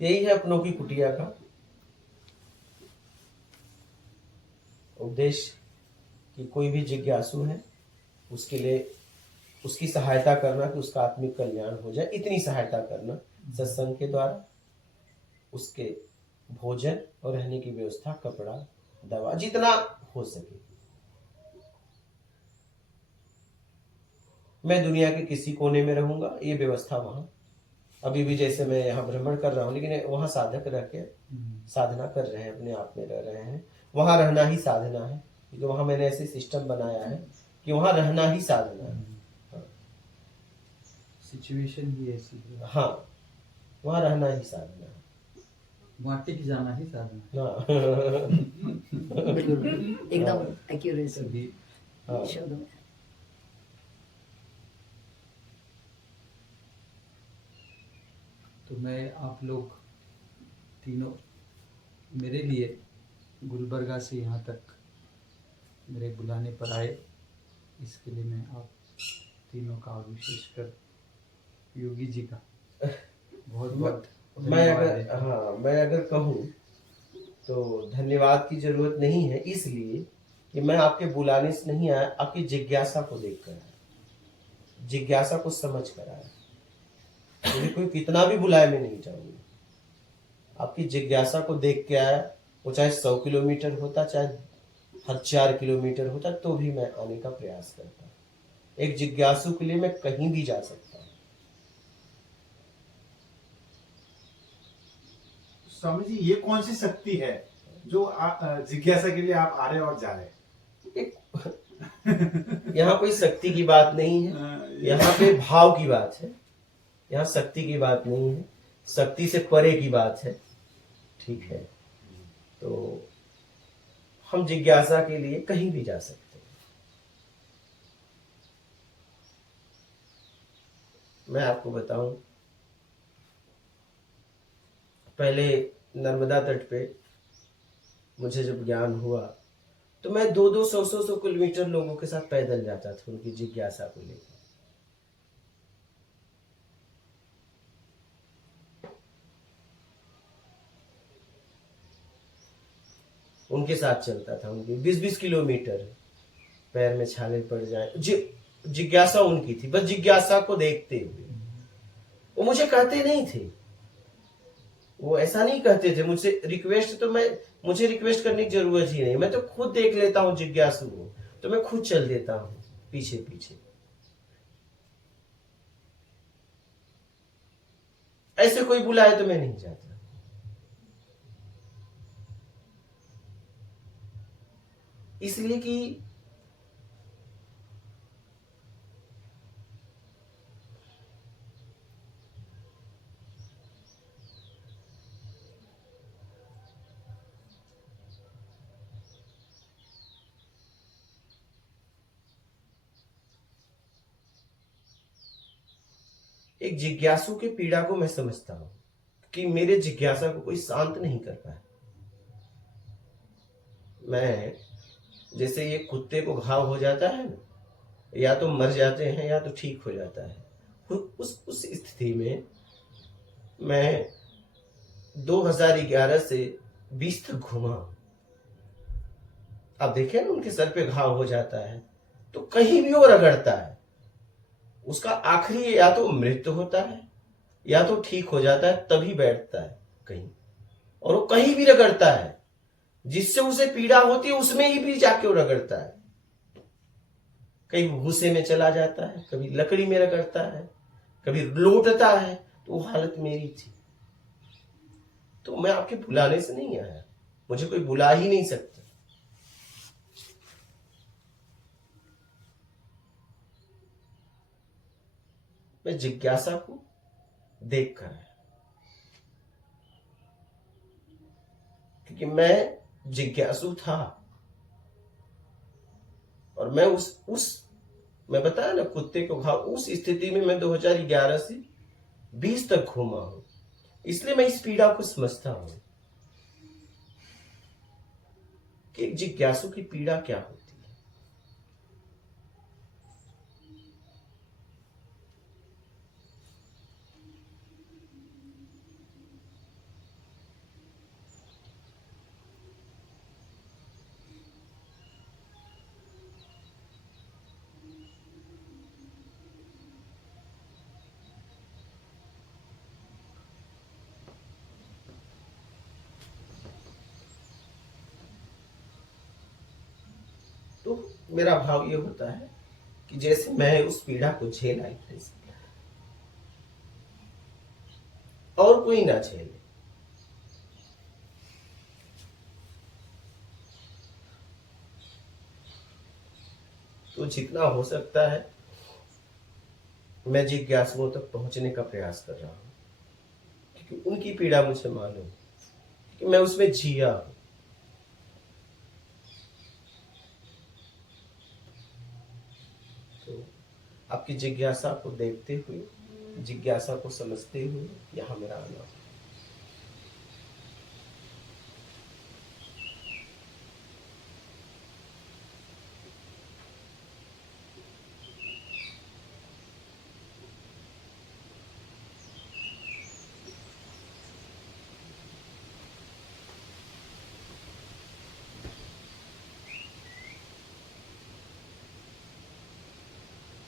यही है अपनों की कुटिया का उद्देश्य कि कोई भी जिज्ञासु है उसके लिए उसकी सहायता करना कि उसका आत्मिक कल्याण हो जाए, इतनी सहायता करना सत्संग के द्वारा, उसके भोजन और रहने की व्यवस्था, कपड़ा, दवा, जितना हो सके। मैं दुनिया के किसी कोने में रहूंगा, ये व्यवस्था वहां अभी भी, जैसे मैं यहाँ भ्रमण कर रहा हूँ, लेकिन वहां साधक रह के साधना कर रहे हैं, अपने आप में रह रहे हैं। वहां रहना ही साधना है, क्योंकि वहां मैंने ऐसे सिस्टम बनाया है कि वहां रहना ही साधना है। हाँ, सिचुएशन ही ऐसी है। हाँ, वहां रहना ही साधना है, वहाँ टिक जाना ही साधना है। हाँ। बिल्कुल एकदम एक्यूरेसी तभी हाँ। शब्दों में। तो मैं आप लोग तीनों मेरे लिए गुलबर्गा से यहाँ तक मेरे बुलाने पर आए, इसके लिए मैं आप तीनों का और विशेषकर योगी जी का बहुत बहुत मैं धन्यवाद अगर देता हूँ। हाँ, मैं अगर कहूँ तो धन्यवाद की जरूरत नहीं है, इसलिए कि मैं आपके बुलाने से नहीं आया, आपकी जिज्ञासा को देख कर आया, जिज्ञासा को समझ कर आया। मुझे कोई कितना भी बुलाए मैं नहीं जाऊंगा, आपकी जिज्ञासा को देख के आया। वो चाहे 100 किलोमीटर होता, चाहे हर 4 किलोमीटर होता, तो भी मैं आने का प्रयास करता। एक जिज्ञासु के लिए मैं कहीं भी जा सकता हूँ। स्वामी जी, ये कौन सी शक्ति है जो जिज्ञासा के लिए आप आ रहे और जा रहे? यहाँ कोई शक्ति की बात नहीं है, यहाँ पे भाव की बात है। यहाँ शक्ति की बात नहीं है, शक्ति से परे की बात है। ठीक है, तो हम जिज्ञासा के लिए कहीं भी जा सकते हैं। मैं आपको बताऊं, पहले नर्मदा तट पे मुझे जब ज्ञान हुआ तो मैं 2-2, 100-100 किलोमीटर लोगों के साथ पैदल जाता था, उनकी जिज्ञासा को लेकर। उनके साथ चलता था, उनके 20-20 किलोमीटर, पैर में छाले पड़ जाए, जिज्ञासा उनकी थी, बस जिज्ञासा को देखते हुए। वो मुझे कहते नहीं थे, वो ऐसा नहीं कहते थे मुझसे रिक्वेस्ट, तो मुझे रिक्वेस्ट करने की जरूरत ही नहीं, मैं तो खुद देख लेता हूँ जिज्ञासु को, तो मैं खुद चल देता हूँ पीछे पीछे। ऐसे कोई बुलाए तो मैं नहीं जाता। इसलिए कि एक जिज्ञासु के पीड़ा को मैं समझता हूं कि मेरे जिज्ञासा को कोई शांत नहीं कर पाया। मैं जैसे ये कुत्ते को घाव हो जाता है ना, या तो मर जाते हैं या तो ठीक हो जाता है, उस स्थिति में मैं 2011 से 20 तक घूमा। आप देखें ना, उनके सर पे घाव हो जाता है तो कहीं भी वो रगड़ता है, उसका आखिरी या तो मृत्यु होता है या तो ठीक हो जाता है, तभी बैठता है कहीं, और वो कहीं भी रगड़ता है, जिससे उसे पीड़ा होती है उसमें ही भी जाके वो रगड़ता है। कहीं भूसे में चला जाता है, कभी लकड़ी में रगड़ता है, कभी लौटता है। तो वो हालत मेरी थी। तो मैं आपके बुलाने से नहीं आया, मुझे कोई बुला ही नहीं सकता। मैं जिज्ञासा को देख कर आया, क्योंकि मैं जिज्ञासु था। और मैं मैं बताया ना कुत्ते को घाव, उस स्थिति में मैं 2011 से 20 तक घूमा हूं, इसलिए मैं इस पीड़ा को समझता हूं कि एक जिज्ञासु की पीड़ा क्या होती है। तो मेरा भाव ये होता है कि जैसे मैं उस पीड़ा को झेला इतने से, और कोई ना झेले। तो जितना हो सकता है मैं जिज्ञासुओं तक पहुंचने का प्रयास कर रहा हूं, क्योंकि उनकी पीड़ा मुझे मालूम, कि मैं उसमें जिया हूं। तो आपकी जिज्ञासा को देखते हुए, जिज्ञासा को समझते हुए यहां मेरा आना।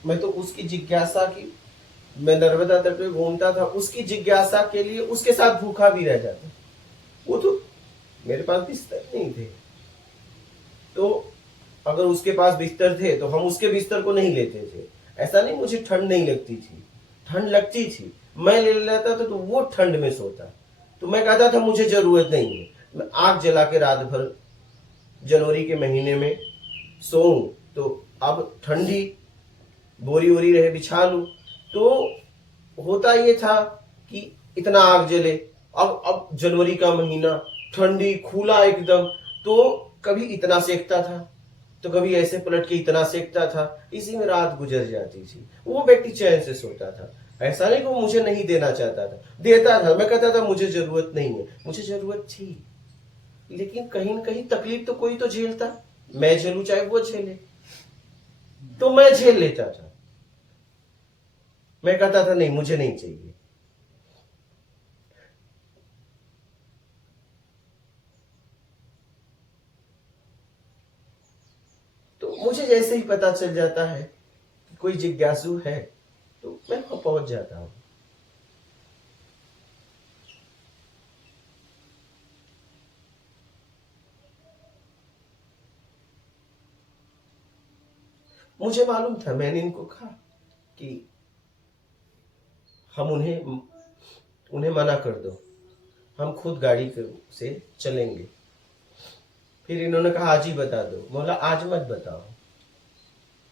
मैं तो उसकी जिज्ञासा की, मैं नर्मदा तट पे घूमता था, उसकी जिज्ञासा के लिए उसके साथ भूखा भी रह जाता। वो तो मेरे पास बिस्तर नहीं थे, तो अगर उसके पास बिस्तर थे तो हम उसके बिस्तर को नहीं लेते थे। ऐसा नहीं मुझे ठंड नहीं लगती थी, ठंड लगती थी, मैं ले लेता था तो वो ठंड में सोता। तो मैं कहता था मुझे जरूरत नहीं है, मैं आग जला के रात भर जनवरी के महीने में सोऊं, तो अब ठंडी बोरी वोरी रहे बिछा लूं। तो होता ये था कि इतना आग जले, अब जनवरी का महीना, ठंडी खुला एकदम, तो कभी इतना सेकता था तो कभी ऐसे पलट के इतना सेकता था, इसी में रात गुजर जाती थी। वो व्यक्ति चैन से सोता था। ऐसा नहीं कि वो मुझे नहीं देना चाहता था, देता था। मैं कहता था मुझे जरूरत नहीं है, मुझे जरूरत थी, लेकिन कहीं न कहीं तकलीफ तो कोई तो झेलता। मैं झेलूं चाहे वो झेले, तो मैं झेल लेता था। मैं कहता था नहीं, मुझे नहीं चाहिए। तो मुझे जैसे ही पता चल जाता है कि कोई जिज्ञासु है, तो मैं वहां पहुंच जाता हूं। मुझे मालूम था, मैंने इनको कहा कि हम उन्हें मना कर दो, हम खुद गाड़ी से चलेंगे। फिर इन्होंने कहा आज ही बता दो। बोला आज मत बताओ,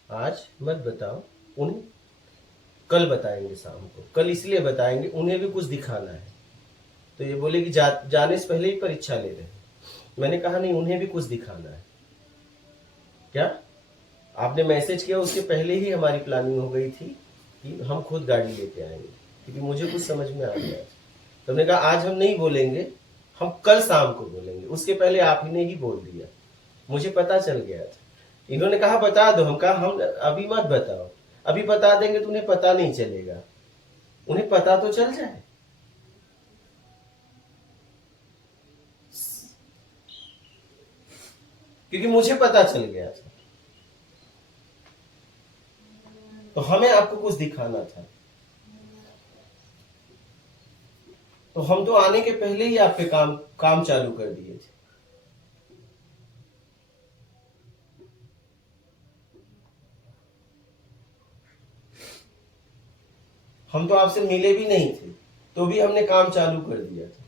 आज मत बताओ, उन्हें कल बताएंगे शाम को। कल इसलिए बताएंगे, उन्हें भी कुछ दिखाना है। तो ये बोले कि जाने से पहले ही परीक्षा ले रहे हैं। मैंने कहा नहीं, उन्हें भी कुछ दिखाना है। क्या आपने मैसेज किया उसके पहले ही हमारी प्लानिंग हो गई थी कि हम खुद गाड़ी लेके आएंगे, क्योंकि मुझे कुछ समझ में आ गया। तो हमने कहा आज हम नहीं बोलेंगे, हम कल शाम को बोलेंगे। उसके पहले आप ही ने ही बोल दिया, मुझे पता चल गया था। इन्होंने कहा बता दो, हम कहा हम अभी मत बताओ, अभी बता देंगे तो उन्हें पता नहीं चलेगा, उन्हें पता तो चल जाए। क्योंकि मुझे पता चल गया था, तो हमें आपको कुछ दिखाना था। तो हम तो आने के पहले ही आप पे काम चालू कर दिए थे। हम तो आपसे मिले भी नहीं थे, तो भी हमने काम चालू कर दिया था।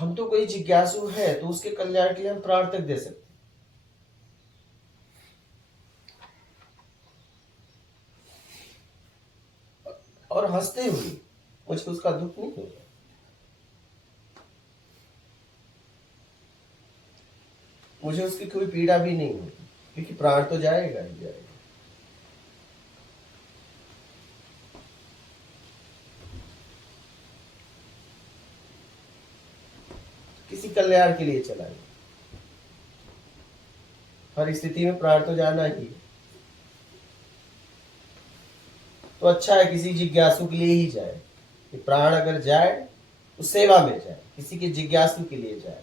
हम तो कोई जिज्ञासु है तो उसके कल्याण के लिए हम प्राण तक दे सकते हैं। और हंसते हुए, मुझे उसका दुख नहीं होगा। मुझे उसकी कोई पीड़ा भी नहीं होगी, क्योंकि प्राण तो जाएगा ही जाएगा। किसी कल्याण के लिए चला गया। हर स्थिति में प्राण तो जाना ही है। तो अच्छा है किसी जिज्ञासु के लिए ही जाए, कि प्राण अगर जाए तो सेवा में जाए, किसी के जिज्ञासु के लिए जाए।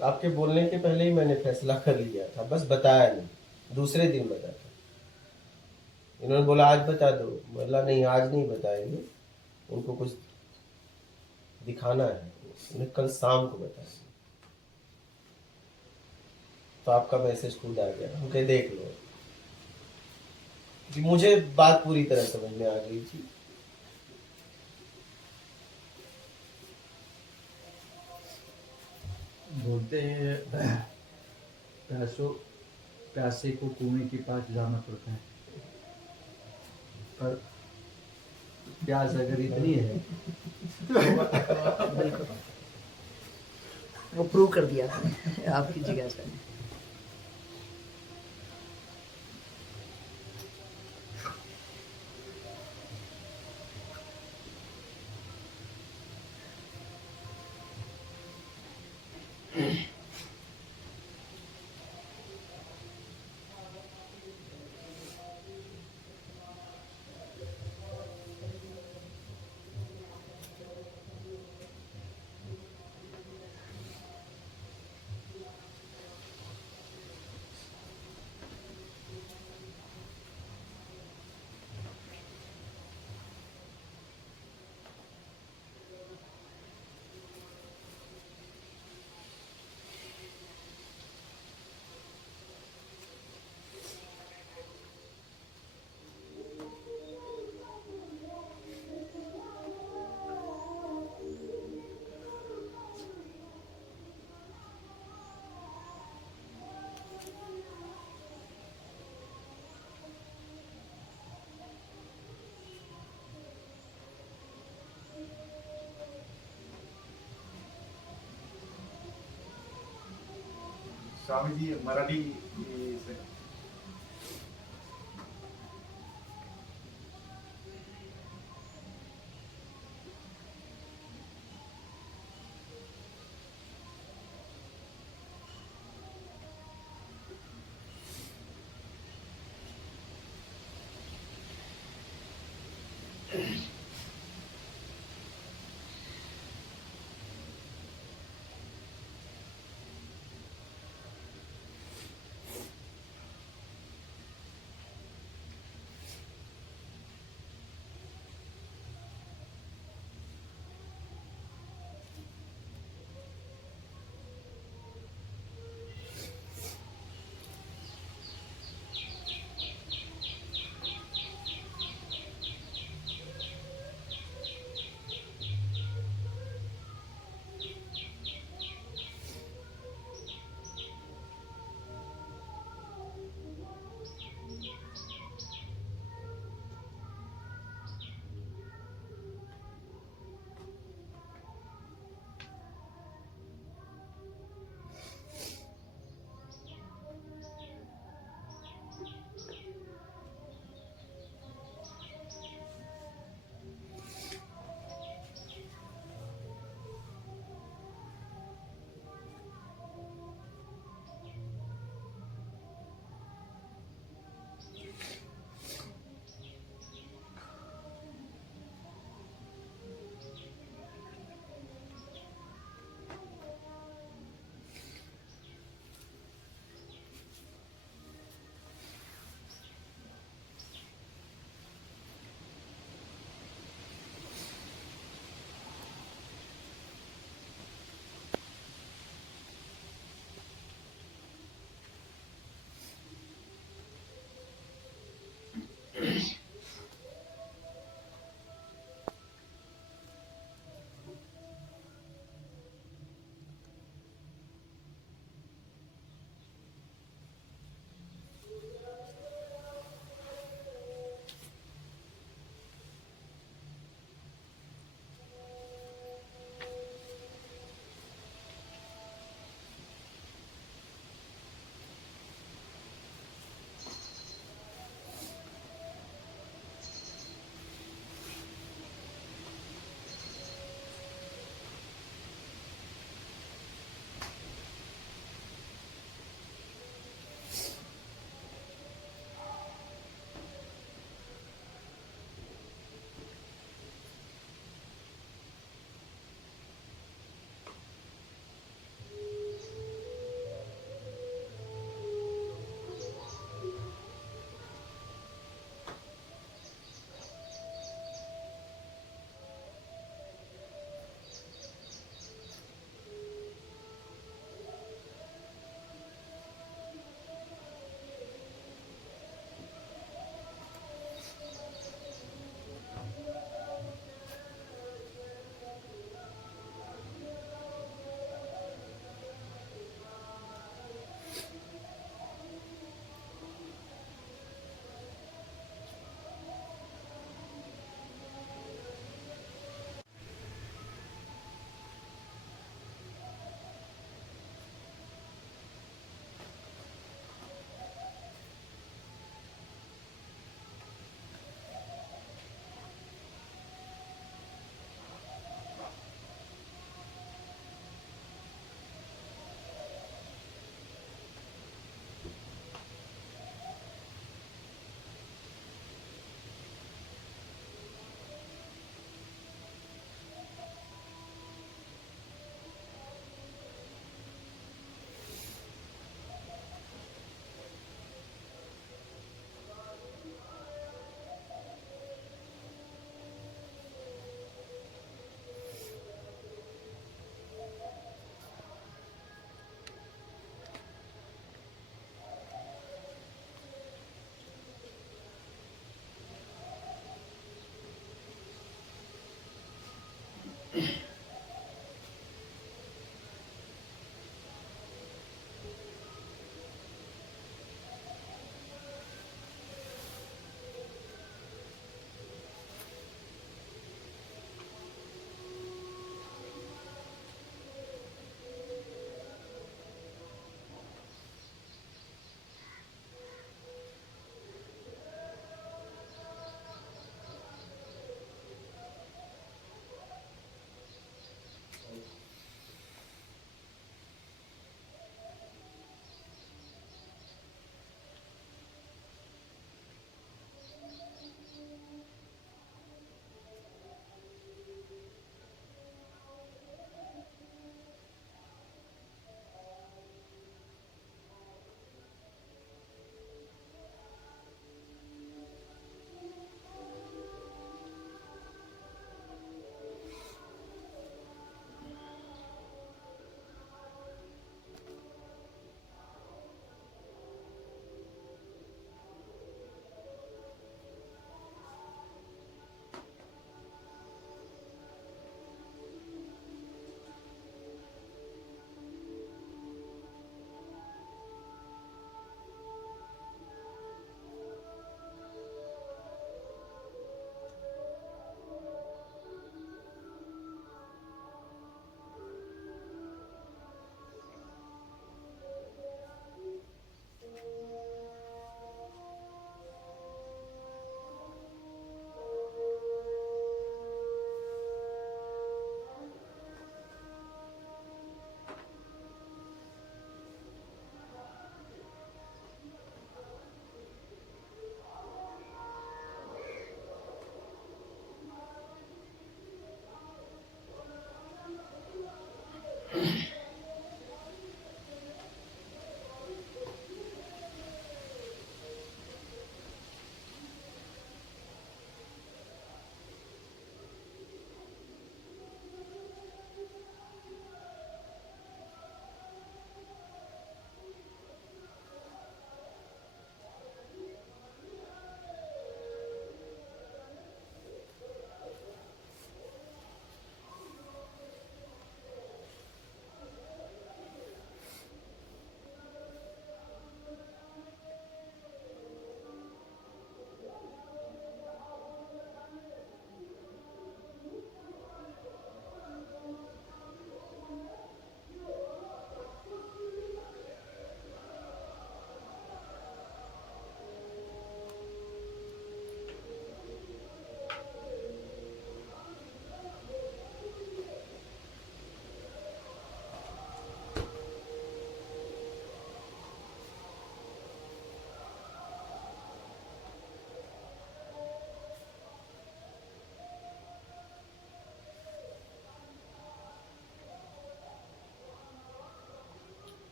आपके बोलने के पहले ही मैंने फैसला कर लिया था, बस बताया नहीं, दूसरे दिन बताया। इन्होंने बोला आज बता दो, बोला नहीं आज नहीं बताएंगे, उनको कुछ दिखाना है, उन्हें कल शाम को बताएंगे। तो आपका मैसेज खुद आ गया, हम कहे देख लो, कि मुझे बात पूरी तरह समझ में आ गई थी। बोलते हैं प्यासे को कुएं के पास जाना पड़ता है, पर प्यास अगर इतनी है बिल्कुल, वो प्रूव कर दिया आपने, आपकी जिज्ञासा ने। स्वामी जी मराठी से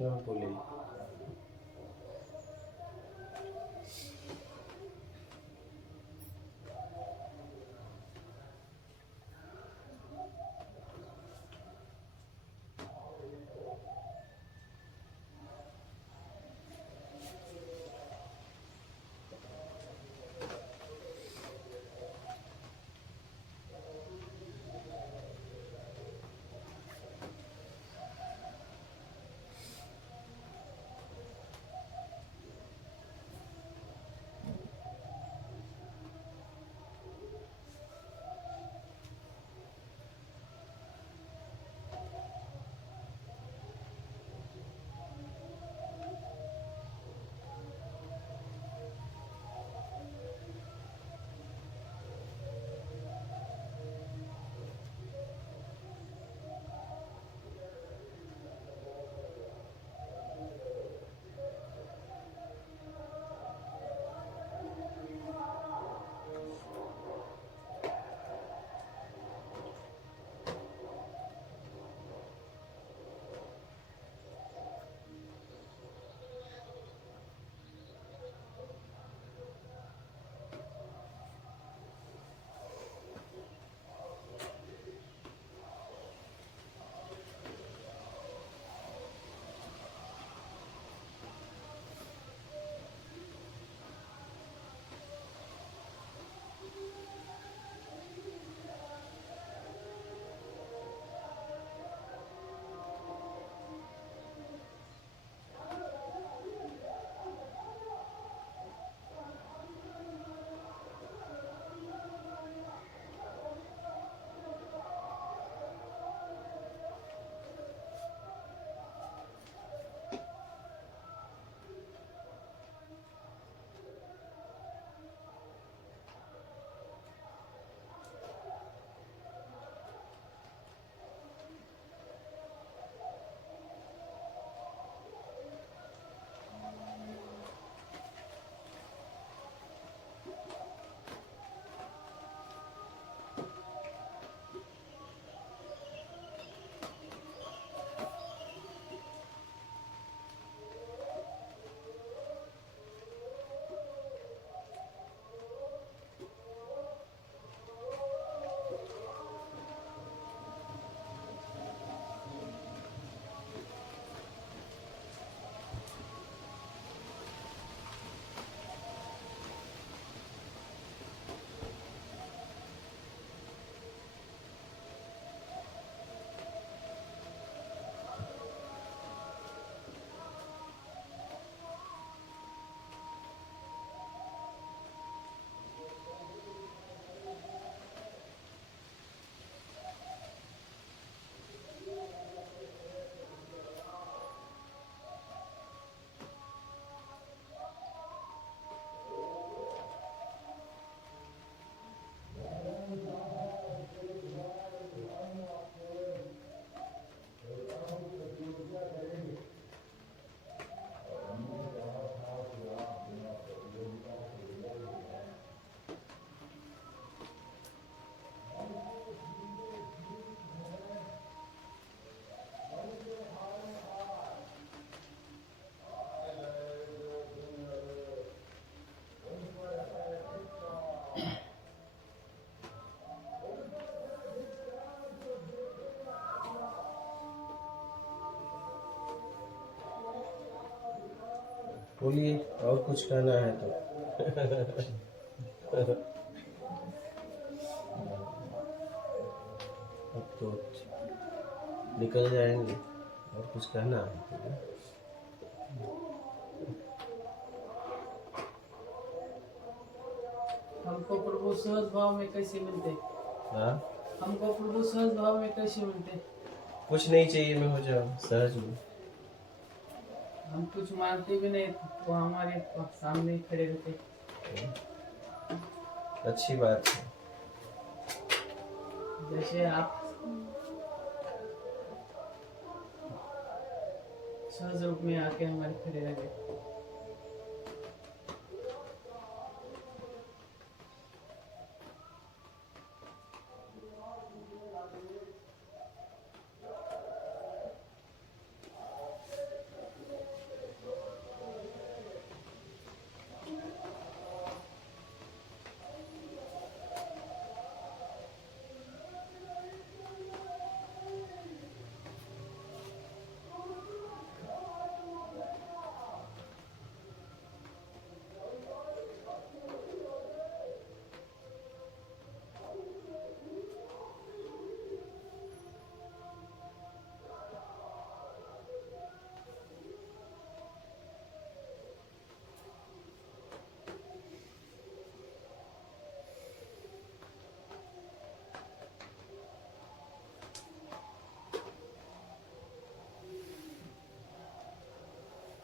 हाँ, बोलिए। बोलिए, और कुछ कहना है तो। अब तो निकल जाएंगे, और कुछ कहना है तो। हमको प्रभु सहज भाव में कैसे मिलते? हाँ, हमको प्रभु सहज भाव में कैसे मिलते? कुछ नहीं चाहिए, मैं हो जाऊँ सहज में। हम कुछ मांगते भी नहीं, वो हमारे सामने ही खड़े रहते। अच्छी बात है। जैसे आप सहज रूप में आके हमारे खड़े रह गए।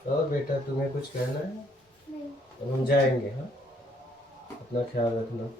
और बेटा तुम्हें कुछ कहना है? अब हम जाएंगे, हाँ? अपना ख्याल रखना।